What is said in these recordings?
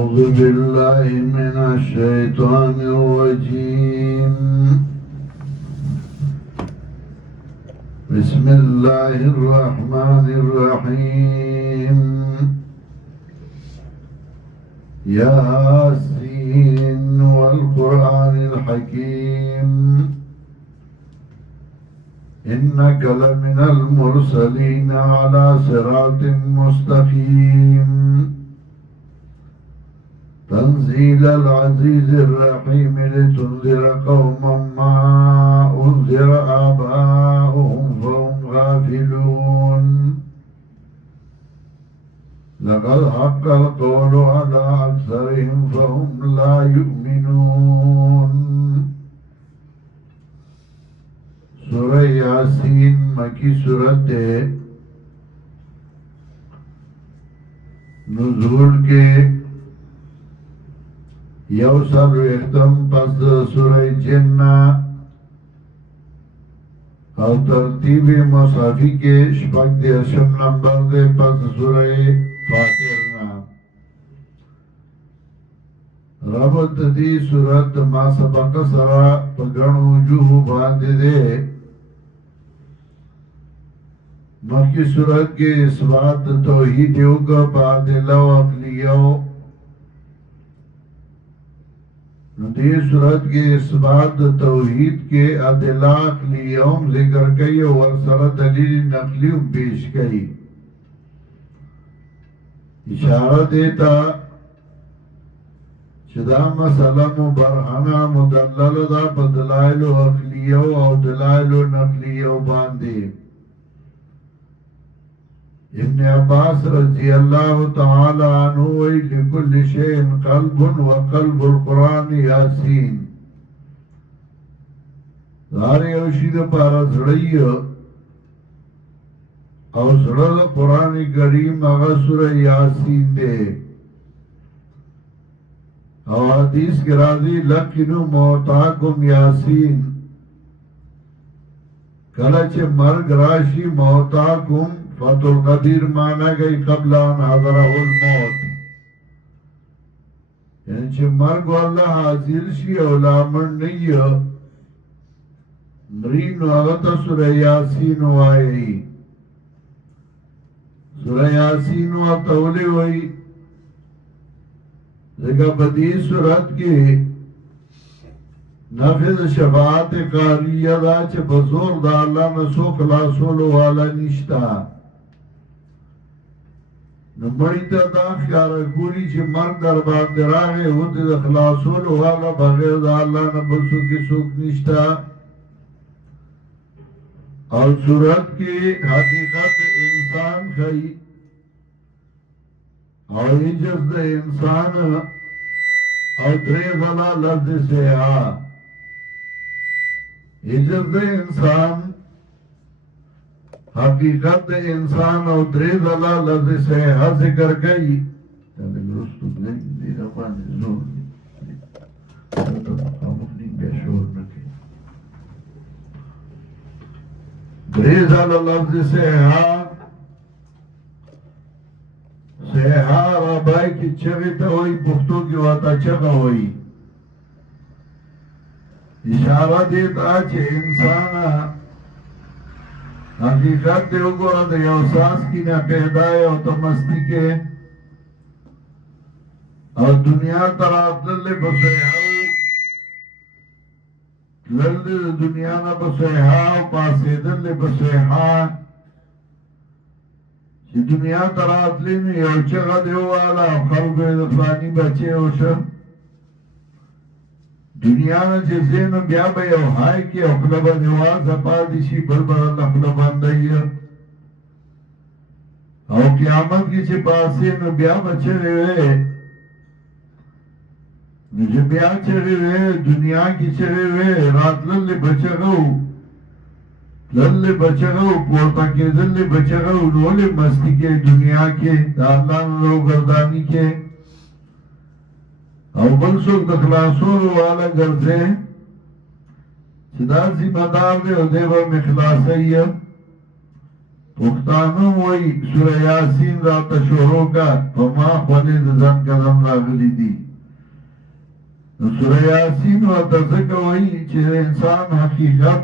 أعوذ بالله من الشيطان الرجيم. بسم الله الرحمن الرحيم. ياسين والقرآن الحكيم إنك لمن المرسلين على صراط مستقيم تنزيل العزيز الرحيم لتنذر قوما ما أنذر آباؤهم فهم غافلون لقد حق القول على أكثرهم فهم لا يؤمنون. سورہ یاسین مکی سورت ہے. نزول کے یوسر اختم پس سورہ جنہ اور ترتیب مصحفی کے شپک دیرشم نمبر دے پس سورہ فاتحہ. ربط دی سورت ما سبق سرا پگن وجوہ باندے دے. مکی سورت کے اثبات توحیدیوں کا باطلہ و عقلیوں. دی صورت کے اثبات توحید کے ادلہ عقلیوں ذکر کئی اور سر دلیل نقلیوں پیش کئی. اشارہ دیتا چدا مسئلہ مبرہنہ مدلل دا بدلائل و عقلیوں اور دلائل و نقلیوں باندے. ابن عباس رضی اللہ تعالی عنہ لکل شیء قلب وقلب القرآن یاسین. دارے اوشید پارا زڑی او زڑد قرآن کریم اغا سورہ یاسین دے. او حدیث کے راضی لقنو موتاکم یاسین. کلچ مرگ راشی موتاکم فتح القدیر مانا گئی قبل ان حضرہ الموت. یعنی چھ مرگ واللہ حاضر شی اولامن نہیں مرین وغتا سورہ یاسین وائی. سورہ یاسین وطولی ہوئی ذکر بدی صورت کی نفذ شفاعت قاریہ دا چھ بزور دا اللہ نسو خلاصولو والا نشتا. نمبری تا دا خیار کولی چی مرگ در باندر آگے ہوتی دا خلاصول والا بغیر دا اللہ نبسو کی سوک نشتا. اور صورت کی حقیقت انسان خی اور عجز دا انسان اور دریزلا لفظ سے عجز دا انسان حقیقت انسان اور دریز اللہ لفظ سے ہر ذکر گئی. دریز اللہ لفظ سے ربائی کی چغیتا ہوئی پختو کی واتا چغا ہوئی. اشارہ دیتا چھے انسانا حقیقت دے اگورا دے یوساس کی نا پیدا ہے اور تمستی کے اور دنیا طرف دلے بسیحاو للے دنیا نا بسیحاو پاسے دلے بسیحاو چی دنیا طرف دلے یو چگہ دیوالا خلق دفلانی بچے ہوشا دنیا نا جزین بیا با یو ہائی کی اخلبا نواز اپا دیشی بلبا اخلبا اندائی او قیامت کی چی پاسی نو بیا بچے رہے نجی بیا چرے رہے دنیا کی چرے رہے رات للے بچے گو للے بچے گو پورتا کے دلے بچے گو نولے مستی کے دنیا کے دالان رو گردانی کے او بلسوک دخلاصون والا گرزے چدا ذمہ دار دے او دیبا مخلاصی پښتانه وایي سوره یاسین راته شروع کا په ما خولې د ځان قدم راغلی دي نو سوره یاسین ورته ځکه وایي چې د انسان حقیقت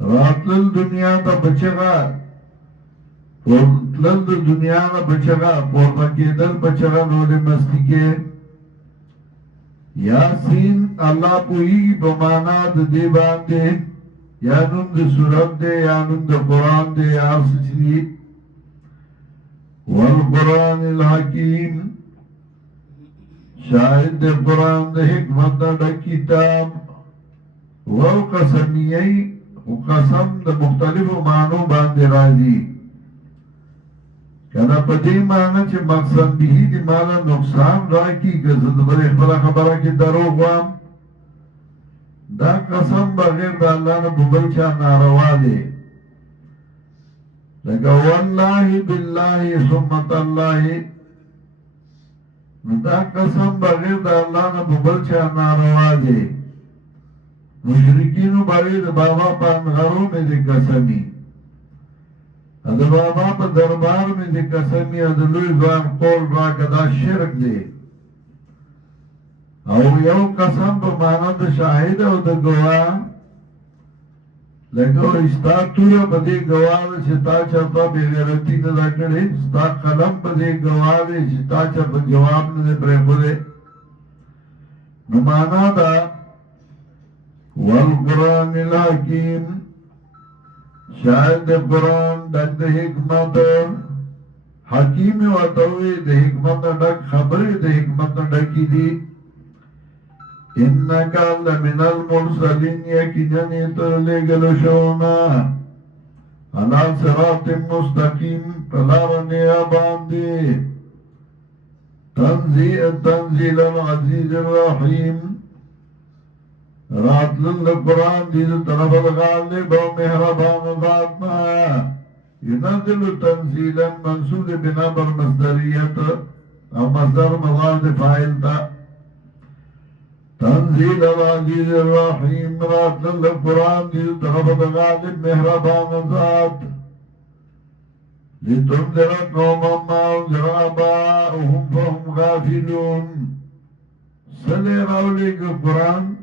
راتلل دنیا ته بچغه تلل د دنیا نه بچغه پورته کېدل بچغه نولې مستی کې یاسین الله پوهیږي په معنا د دې باندې یا نوم د سورت دی یا نوم د قرآن دی یا څه چې دي والقرآن الحکیم شاهد د قرآن د حکمت نه ډک کتاب والقسمیه او قسم د مختلفو معنو باندې راځي کله په دې معنی چې مقصد به دې مالا نقصان راکړي که زه د بلې خپله خبره کې دروغ وایم دا قسم بغیر د الله نه په بل چا ناروا دی لکه والله بالله ثم تالله نو دا قسم بغیر د الله نه په بل چا ناروا دی مشرکینو باندې د بابا په انغارو مې د قسمی د بابا په دربار مې د قسمی د لوی ځوان قول راکړه دا شرک دی او یو قسم په معنا د شاهد او د ګواه لکه ستا توره په دې ګواه ده چې تا چاته بې غیرتي نه ده کړې ستا قلم په دې ګواه دی چې تا چا په جواب نه دی پرېښودی نو معنا ده والقرآن الحکیم شاید د قرآن ډک د حکمت حکیم ورته وایي د حکمت نه ډک خبرې د حکمت نه ډکې دي انک لمن المرسلین یقینا ته لېږلو شونا علی صراط مستقیم په لاره نیغه باندې تنزیل العزیز الرحیم راتلل د قرآن دې د طرفه د غالب او مهربان ذات نه ينزل تنزیلا منصوب بنا بر مصدریت او مصدر مضاف فاعل تا تنزیل العزیز الرحیم راتلل د قرآن دې د طرفه د غالب مهربان ذات لتنذر قوما ما انذر آباؤهم فهم غافلون سلی راولیگ قرآن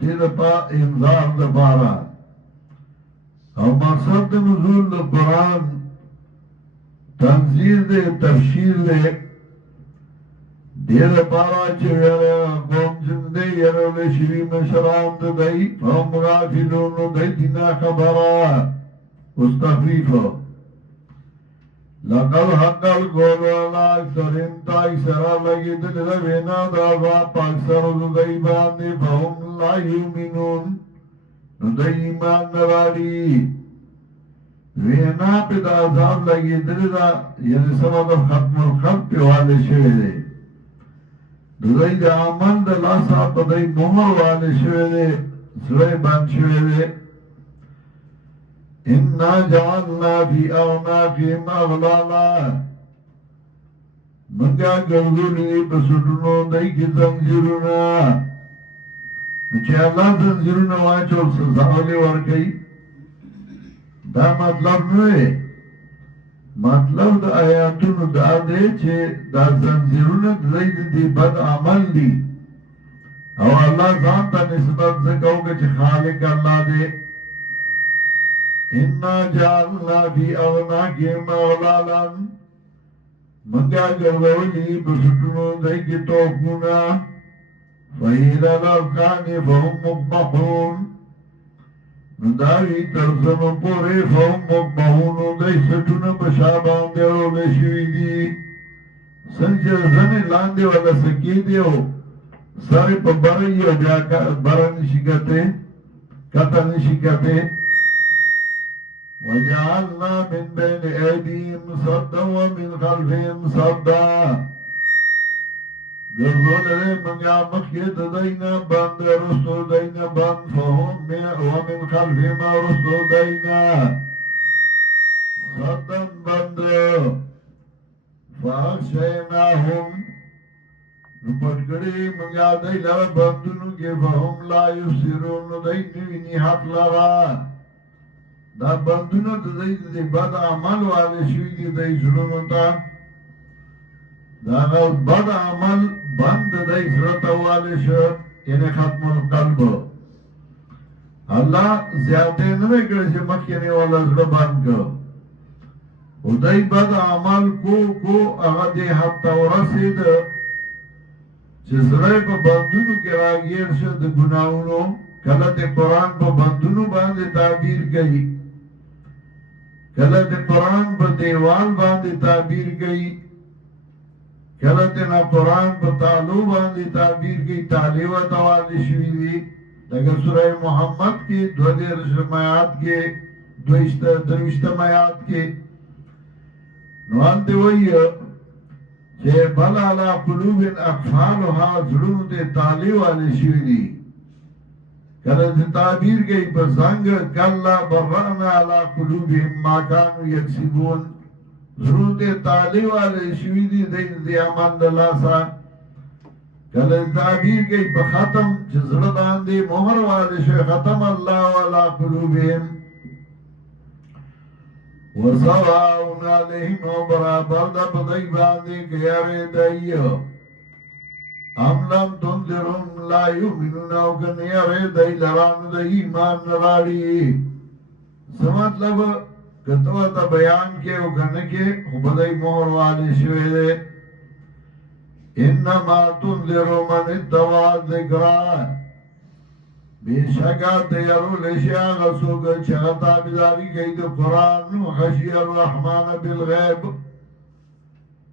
دید پا انذار دپارا او مقصد د نزول د قرآن تنذیر دے تبشیر دے دید پارا چویرے قوم جندے یرولے شوی مشران دائی فهم غافلون دائی دینا خبرا استخفیفو لقد حق القول على اکثرهم تا اکثرا لگی دل وینا دعوا پاکثر دائی باندے فهم لا یومنون نو دا ایمان نراڑی وینا پی دا عذاب لگی دل دا یعنی سبب ختم الخلق پی والے شوئے دے دائی دا عمل دا لاسا پا دائی ممر والے شوئے دے سوئے بند شوئے دے اِنَّا جَعَلْنَا فِي أَعْنَاقِهِمْ أَغْلَالًا منگا گردولی بسٹنو دائی کی زنجیرونا نچے اللہ زنجیرونا واچول سزاولی ورکی دا مطلب نوے مطلب دا آیاتونو دا دے چے دا زنجیرونا دائی دی بد عمل دی او اللہ زانتا نسبت زکاو کہ خالق اللہ دے اِنَّا جَعَلْنَا فِي أَعْنَاقِهِمْ أَغْلَالًا منگا گردولی بسٹنو دائی کی توقونا فَإِلَى الْأَذْقَانِ فَهُمْ مُقْمَحُونَ نداوی ترزنو پورے فَهُمْ مُقْمَحُونَ دائی سٹنو بشابان دیو لشوی دی سنچه زن لاندے والا سکی دیو سارے پا برئی و بیا برا نشی کتے کتا نشی کتے وَجَعَلْنَا مِنْ بَيْنِ أَيْدِيهِمْ صَدًّا وَمِنْ خَلْفِهِمْ صَدًّا گردول لے منگا مخید دینا بند رسو دینا بند فهم ومن خلفهم رسو دینا صدًا بند فَأَغْشَيْنَاهُمْ نپٹکڑی منگا دی لر بندنو کے فهم لا یسرون دی نوینی حق لرا دا بندونه د دې د بد عمل والے شوي دي د زړونو ته دا بد عمل بند د زړه ته والے شو یعنی ختم القلب الله زیاته نه کړی چې مخکې نه ولا زړه بند کړ او دای بد عمل کو هغه دې حد ته ورسید چې زړه په بندونو کې راګیر شو د ګناہوں کله د قرآن په بندونو باندې تعبیر کوي کله د قرآن په دیوال باندې تعبیر کوي کله د قرآن په تالو باندې تعبیر کوي تالی و توالی شوی دی لکه سورہ محمد کې 2 آیات کې 2 آیات کې نوان دی وی چې بل علا قلوب اقفالها زړونو ته تالی والی شوی دی کله د تعبیر کوي په څنګه کلا برنا علی قلوبهم ما كانوا یکسبون زړونو ته تالی والی شوی دی د عمل د لاسه کله تعبیر کوي په ختم چې زړه باندې مهر والی شوی ختم الله علی قلوبهم وسواء علیهم برابر د بدای باندې ګیاره دایو ام لم تنذرهم لا یؤمنون او کنیا ری دای لران د ایمان نراړي سمطلب کتو ته بیان کې او کنه کې خو بدای مور والے شوی دی انما تنذر من اتبع الذکر بیشکا تیارو لشیا غسوگ چغتا بیداری کئی دو قرآن خشی الرحمن بالغیب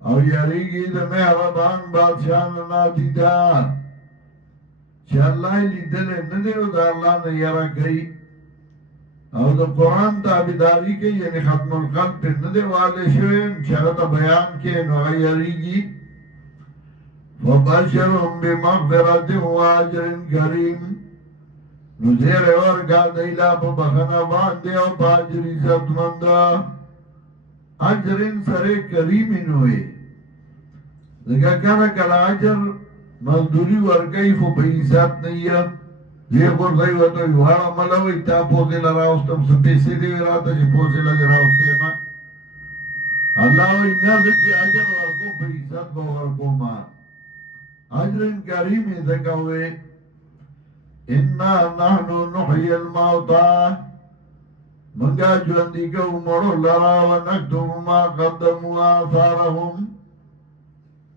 او یاریگی دا مہربان بادشاہ نادیدہ چه اللہ لیدل ندیو دا اللہ نیارا کئی او دا قرآن تابیداری کئی یعنی ختم القلب پر ندیو والے شوین چغتا بیان کے نو یاریگی فبشرهم بمغفرت و اجر کریم نو زیر ورگا دیلا پا بخنا باندے او پا عجر عزت مندا عجرین سر کریمی نوے دکا کانا کلا عجر مزدوری ورگئی خو پا عزت نیا وی خورزائی و توی وارا ملوی تا پوزی لراؤستم سپیسی دیوی راتا چی پوزی لگی راؤستی ما اللہ وی نرد چی عجر ورگو پا عزت با ورگو ما عجرین کریمی دکاوے اِنَّا نَحْنُ نُحْيِي الْمَوْتَى منگا جوندی کو مرو لرا ونکتم ما قدموا آثارهم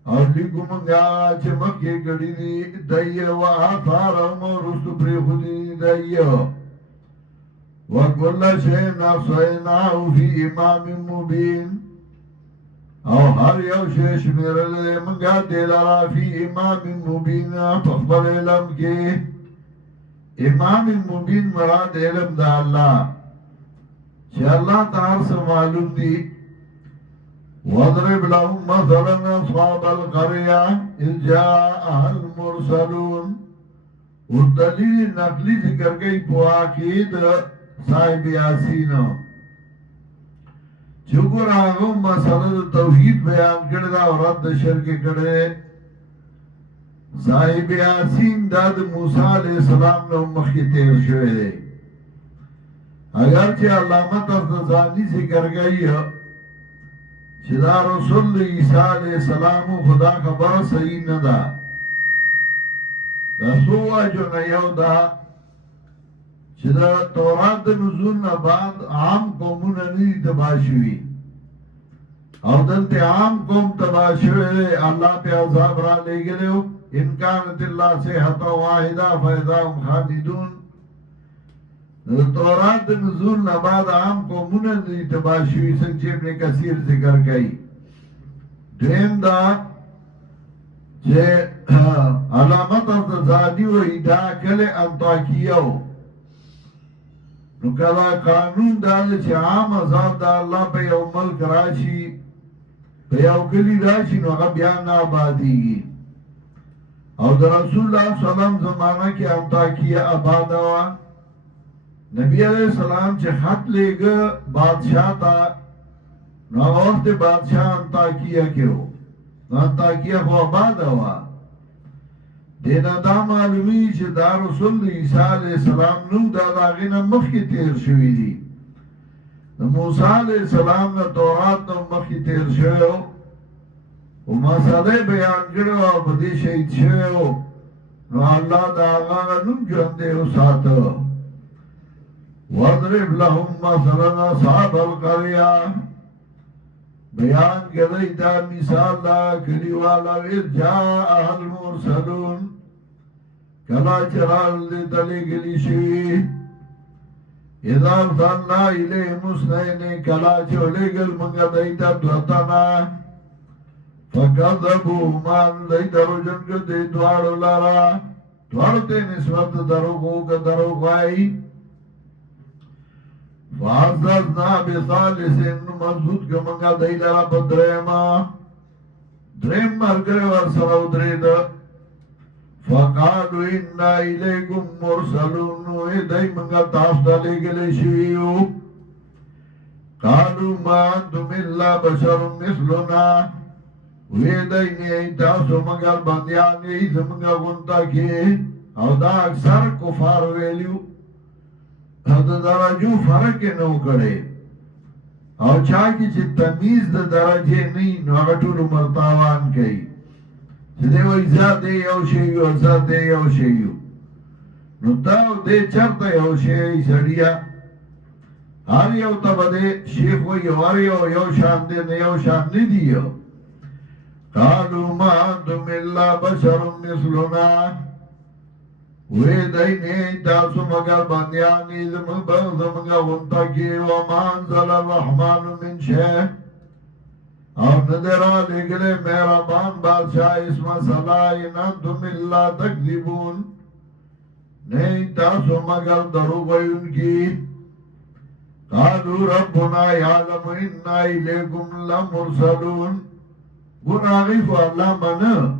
اور لکو منگا چمکی گڑی دی دئی و آثارهم اور رسو پری خودی دئی وَكُلَّ شَيْءٍ أَحْصَيْنَاهُ فِي إِمَامٍ مُبِينٍ او ہر یو شیش میرے لئے منگا دیلارا فی امام مبین فخبر علم کے امام مبین مراد علم دا اللہ چه اللہ تعالی سے معلوم دی وَضْرِبْ لَهُمْ مَثَلًا أَصْحَابَ الْقَرْيَةِ إِذْ جَاءَهَا الْمُرْسَلُونَ اور دلیل نقلی ذکر گئی پواقید صاحب یاسین چوکر آغم مسئلہ توحید بیان کردہ اور رد شرک کردہ صاحب یاسین داد موسیٰ علیہ السلام نے مخی تیر شوئے دے اگرچہ علامت افضانی ذکر گئی ہے چدا رسول عیسیٰ علیہ السلام خدا خبر صحیح نہ دا دا سوا جو نیو دا چدا تورات نزول نباد عام قومون نی تباشوی او دلتے عام قوم تباشوی اللہ پہ عذاب را لے گلے ہو انکانت اللہ سے حتا واحدہ فیضاهم خالدون تورات نزول نباد عام قومون نی تباشوی سنچے ابن کثیر ذکر گئی دویم دا چه علامت افضانی و ایدہ کل انتاکیو نو کلا قانون داده چه عام عذاب دا اللہ پہ یو ملک راشی پہ یو کلی راشی نو اگا بیان آبادی گی او در رسول اللہ صلی اللہ علیہ وسلم زمانہ کی انتاکیہ آباد ہوا نبی علیہ السلام چه خط لے گا بادشاہ تا نو وقت بادشاہ انتاکیہ کے ہو نو انتاکیہ خو آباد ہوا دینا دا معلومی چه دا رسول عیسیٰ علیہ السلام نو دا داغینا مخی تیر شوی دی موسی علیہ السلام نه تورات نو مخکې تیر شوی و او مسئله بیان کړې وه او په دې شهید شوی و نو الله د هغه نوم ژوندی وساته واضرب لهم مثلا اصحاب القريه بیان کړی دا مثال دا کلیوالا اذ جاء المرسلون کلا چرال دې تلګلی شي اذا ارسلنا الیهم اثنین کلا چولېګل موږ دایته دوتنا فکذبوهما دای دروژن کړ دې دواړو لارا دواړو ته نسبت دروغو که دروغ وایي فعززنا بثالث مضبوط که منگا دی لرا پا درم مرگر ورسر او درید فقالو انا الیکم مرسلون وی دی منگا تاستا لگلی شویو قالو ما انتم اللہ بشر مثلنا وی دی نی تاسو مگر بندیانی زمنگا گنتا کی او دا اکثر کفار ویلیو د درجو فرق نو کړي او چا کی چې تمیز د درجه نه نو هغه ټول مرتاوان کوي چې دی وایي ذات یو شی او ذات یو شی نو دا دې چرته یو شی سړیا هر یو ته بده شیخ وایي هر یو شان دې نه یو شان نه دی قالوا ما انتم الا بشر مثلنا وی دای نه تاسو مگر باندیانی زمگا غنطا کی وما انزل الرحمن من شیء او ندرا لگلے مہربان بادشاہ اسم صلاح ان انتم اللہ تکذبون نہیں تاسو مگر دروغ ان کی قالوا ربنا یعلم انا الیکم لمرسلون گناغی کو اللہ منه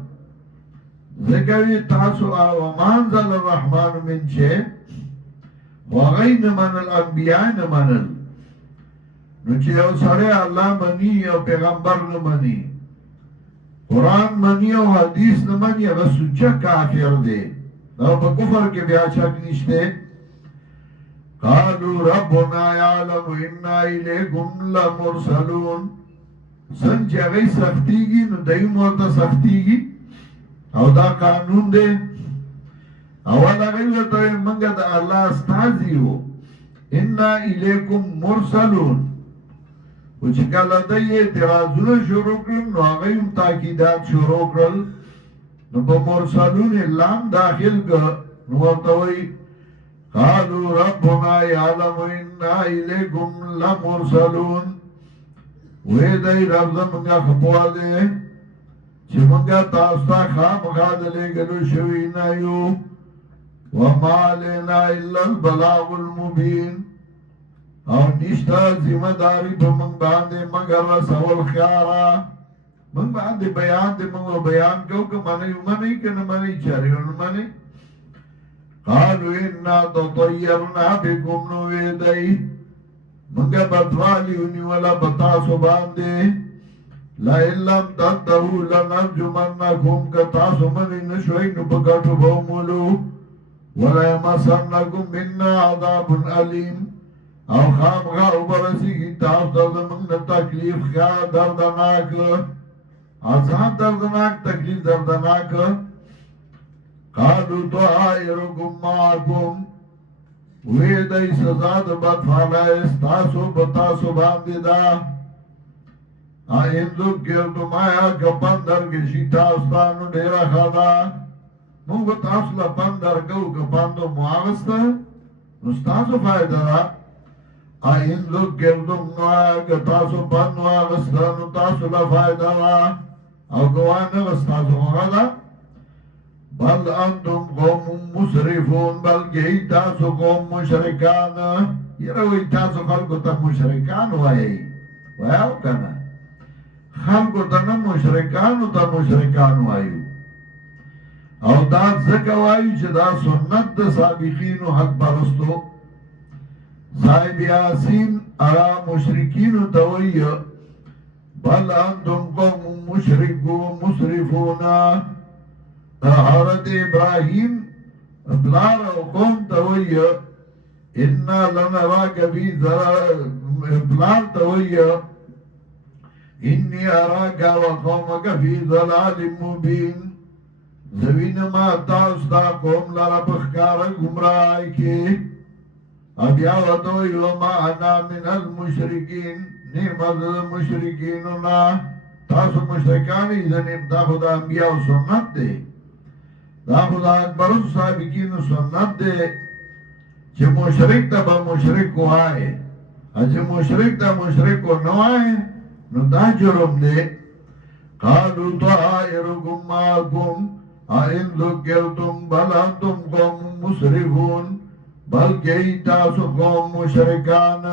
ذکروی تاسو ومانزل الرحمن من شے وغی نمن الانبیاء نمنل نو چه او سڑے اللہ منی او پیغمبر نمنی قرآن منی او حدیث نمنی اگر سچا کافر دے او پا کفر کے بیا شک نشتے قالوا ربنا یعلم انا الیکم لمرسلون سن چه اگئی سختی گی نو دیو مورتا سختی گی او دا قانون دے اول اگئی توی منگا دا اللہ استازیو انا الیکم مرسلون و چکل دا یہ اعتراضون شروع کرن نو اگئیم تاکیدات شروع کرن نو با مرسلون اللام داخل کر نو ارتوی قالوا ربنا یعلم انا الیکم لمرسلون وی دای رب زمانگا خپوا دے چه منگا تاستا خام خادلے گلو شوی نایو وما لینا الا البلاغ المبین او نشتا ذمہ داری پا منگ باندے مگر رسول خیارا منگ باندے بیان دے منگو بیان کیوں کہ منی کہ نمانی چاری نمانی قالو انا تطیرنا بکم نوی دائی منگا بدوالی انی والا بتاسو باندے لئن لم تنتهوا لنرجمنكم كتاسو من نشوي نبغتو بومولو ولا يمسنكم منا عذاب أليم او خامغا وبرسي تاسو من تکلیف کا دردناک عذاب دردناک تکلیف دردناک قالوا طائركم معكم وی دای سزا د بدفعلای تاسو بتاسو باندې دا آئندو گردو مایا کپن درگشی تاستانو دیرا خدا مونگو تاسو لپن درگو کپن دو معاوستا نستاسو فائدہ را آئندو گردو مایا کتاسو پن معاوستا نستاسو لفائدہ را او گوانا وستاسو مغادا بل انتم قوم مسرفون بلکہ تاسو قوم مشرکان یہ روی تاسو خلقو تا مشرکان وائی ویاو کنا خلقو تا نا مشرکانو تا مشرکانو آئیو او دا ذکر آئیو چه دا سنت دا سابقینو حق پرستو صاحب یاسین ارا مشرکینو تاوئی بل انتم قوم مشرکو مصرفونا حضرت ابراہیم بلار و قوم تاوئی انا لنراك فی ضلال پلان تویا انی اراک وقومک فی ضلال مبین زوین ما تاستا قوم لرا بخکار گمرائی کی ابیا ودوی وما انا من المشرکین نعمت المشرکیننا تاسو مشرکانی زنیم دا خدا انبیاء و سنت دے دا خدا اکبر صحابکین و سنت دے چه مشرک دا با مشرک کو آئے چه مشرک دا مشرک کو نو آئے نو دا جرم دے قالو طائرکم ماکم آئین ذکرتم بل انتم قوم مسرفون بلکہ تاسو قوم مشرکان